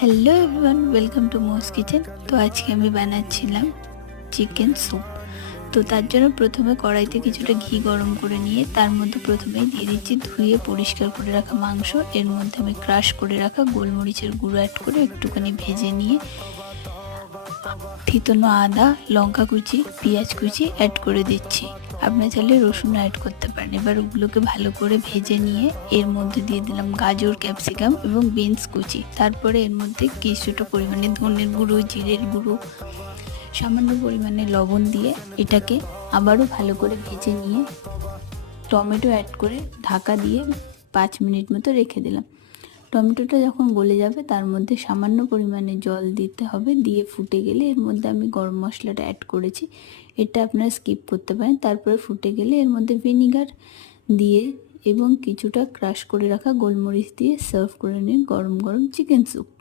Hello everyone, welcome to Mo's kitchen. তো আজকে আমি বানাচ্ছিলাম চিকেন স্যুপ। তো তার জন্য প্রথমে কড়াইতে কিছুটা ঘি গরম করে নিয়ে তার মধ্যে প্রথমেই দিয়ে দিচ্ছি ধুয়ে পরিষ্কার করে রাখা মাংস। এর মধ্যে আমি ক্রাশ করে রাখা গোলমরিচের গুঁড়ো অ্যাড করে একটুখানি ভেজে নিয়ে থিতনো আদা, লঙ্কা কুচি, পেঁয়াজ কুচি অ্যাড করে দিচ্ছি। আপনার চাইলে রসুন অ্যাড করতে পারেন। এবার ওগুলোকে ভালো করে ভেজে নিয়ে এর মধ্যে দিয়ে দিলাম গাজর, ক্যাপসিকাম এবং বিনস কুচি। তারপরে এর মধ্যে কিছুটা পরিমাণে ধনের গুঁড়ো, জিরের গুঁড়ো, সামান্য পরিমাণে লবণ দিয়ে এটাকে আবারও ভালো করে ভেজে নিয়ে টমেটো অ্যাড করে ঢাকা দিয়ে 5 মিনিট মতো রেখে দিলাম। টমেটোটা যখন গলে যাবে তার মধ্যে সামান্য পরিমাণে জল দিতে হবে। দিয়ে ফুটে গেলে এর মধ্যে আমি গরম মশলাটা অ্যাড করেছি, এটা আপনারা স্কিপ করতে পারেন। তারপরে ফুটে গেলে এর মধ্যে ভিনিগার দিয়ে এবং কিছুটা ক্রাশ করে রাখা গোলমরিচ দিয়ে সার্ভ করে নিন গরম গরম চিকেন স্যুপ।